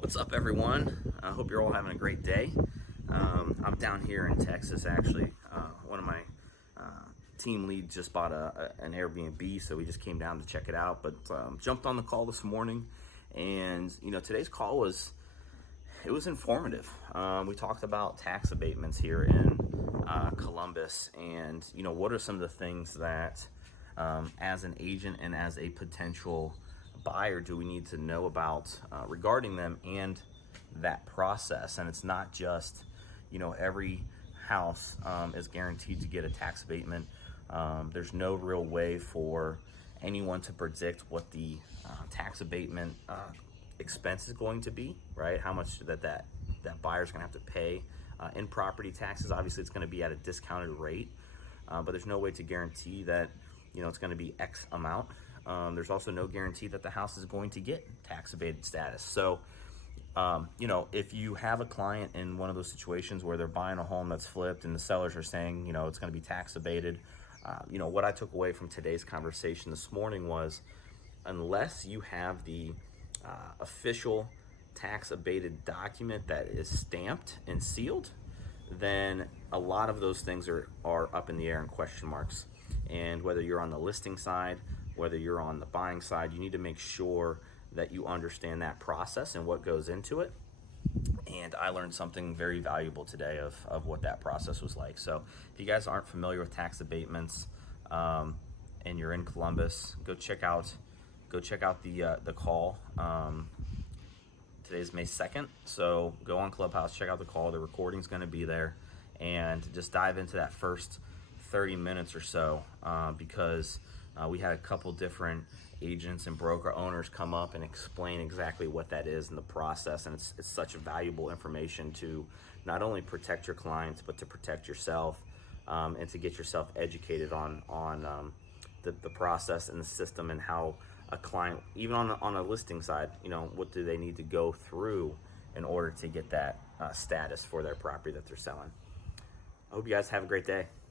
What's up, everyone? I hope you're all having a great day. I'm down here in Texas, actually. One of my team leads just bought an Airbnb, so we just came down to check it out. But jumped on the call this morning, and today's call was informative. We talked about tax abatements here in Columbus, and what are some of the things that, as an agent and as a potential buyer, do we need to know about regarding them and that process. And it's not just every house is guaranteed to get a tax abatement. There's no real way for anyone to predict what the tax abatement expense is going to be, right? How much that buyer's gonna have to pay in property taxes. Obviously it's going to be at a discounted rate, but there's no way to guarantee that it's going to be X amount. There's also no guarantee that the house is going to get tax abated status. So, if you have a client in one of those situations where they're buying a home that's flipped and the sellers are saying, it's going to be tax abated, what I took away from today's conversation this morning was, unless you have the official tax abated document that is stamped and sealed, then a lot of those things are up in the air and question marks. And whether you're on the listing side, whether you're on the buying side, you need to make sure that you understand that process and what goes into it. And I learned something very valuable today of what that process was like. So if you guys aren't familiar with tax abatements and you're in Columbus, go check out the call. Today's May 2nd, so go on Clubhouse, check out the call. The recording's going to be there, and just dive into that first 30 minutes or so, because we had a couple different agents and broker owners come up and explain exactly what that is in the process. And it's such valuable information to not only protect your clients, but to protect yourself, and to get yourself educated on the process and the system, and how a client, even on a listing side, what do they need to go through in order to get that status for their property that they're selling. I hope you guys have a great day.